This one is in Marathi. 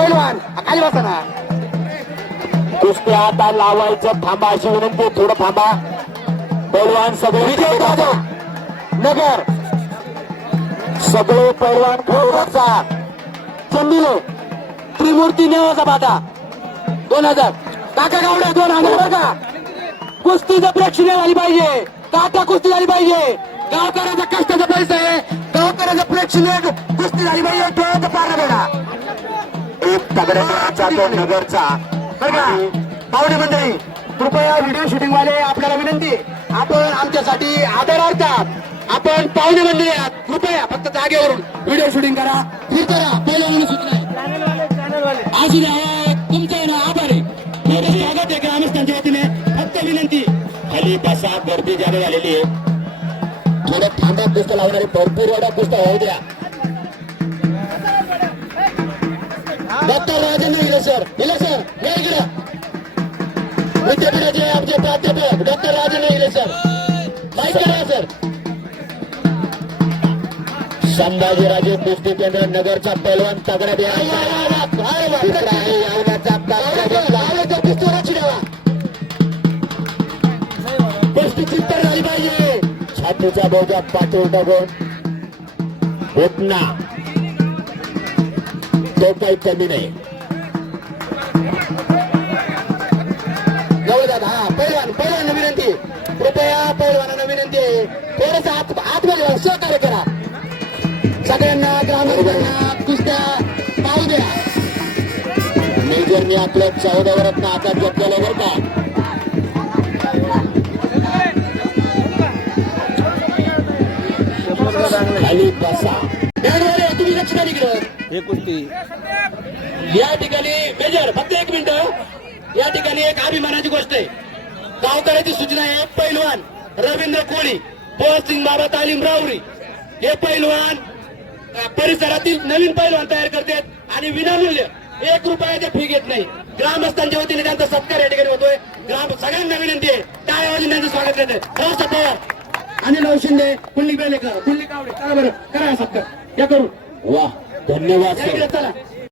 पैलवान खाली बसा ना कुस्ती आता लावायचं थांबा अशी विनंती. थोडं थांबा. पैलवान सगळे विजय जाधव नगर. सगळे पैलवान खेळाचा चंदिले. त्रिमूर्ती नेवाचा बाधा दोन हजार. काका गावडे दोन हजार. बरं का कुस्तीचं प्रेक्षणीय झाली पाहिजे. काटा कुस्ती झाली पाहिजे. गावकऱ्याचा कष्टाचा पैसा. आहे गावकऱ्याचं प्रेक्षणीय कुस्ती झाली पाहिजे. डोळ्याचं बेडा एक तगड्याचा तो नगरचा. बरं का? पाहुणे मंडळी कृपया व्हिडिओ शूटिंग वाले आपल्याला विनंती. आपण आमच्यासाठी आदरार्थ आपण पाहुणे मंडळी आहात. कृपया फक्त जागेवरून व्हिडिओ शूटिंग करा. फिर करा. पहिल्या सूचना आज असू ना आभार आहे. थोडं स्वागत आहे ग्रामस्थांच्या वतीने. फक्त विनंती. खाली बसा गर्दी जादा झालेली आहे. थोडं थांबा पुस्तक लावणारे भरपूर वेळा पुस्तक होऊ द्या. ಡಾಕ್ಟರ್ ರಾಜೇಂದ್ರ हिले ಸರ್ ಇಲ್ಲ ಸರ್ या इकडे. विद्यापीठाचे प्राध्यापक डॉक्टर राजेंद्र हिले सर. माहिती करा सर. संभाजीराजे कुस्ती केंद्र नगरचा पैलवान तगडा द्या तिसरा आहे यावण्याचा तास झाली पाहिजे. छातीचा बोजा पाठवून टाकून. तो काही कमी नाही जवळ हा पैलवान पैलवान विनंती कृपया पैलवानांना विनंती आहे थोडस आत आतमध्ये सहकार्य करा सगळ्यांना ग्रामस्थांना कुस्त्या पाहू द्या मेजरनी आपल्या चौदा वरात हातात घेतलेलं बरं का खाली बसा तुम्ही लक्ष द्या तिकडं हे कुस्ती. या ठिकाणी मेजर फक्त एक मिनिट या ठिकाणी एक अभिमानाची गोष्ट आहे. गावकऱ्याची सूचना आहे पैलवान रवींद्र कोळी सिंग बाबा तालीम राऊरी हे पैलवान परिसरातील नवीन पैलवान तयार करतात आणि विनामूल्य एक रुपयाचे फी घेत नाही. ग्रामस्थांच्या वतीने त्यांचा सत्कार या ठिकाणी होतोय. ग्राम सगळ्यांना विनंती आहे. टाळ्या वाजून त्यांचं स्वागत करते. पवार आणि नव शिंदे कुल्ली बेलेकर कुल्ली कावडे करा बरं करा हा सत्कार. या करू वा. धन्यवाद या सर। इकडे चला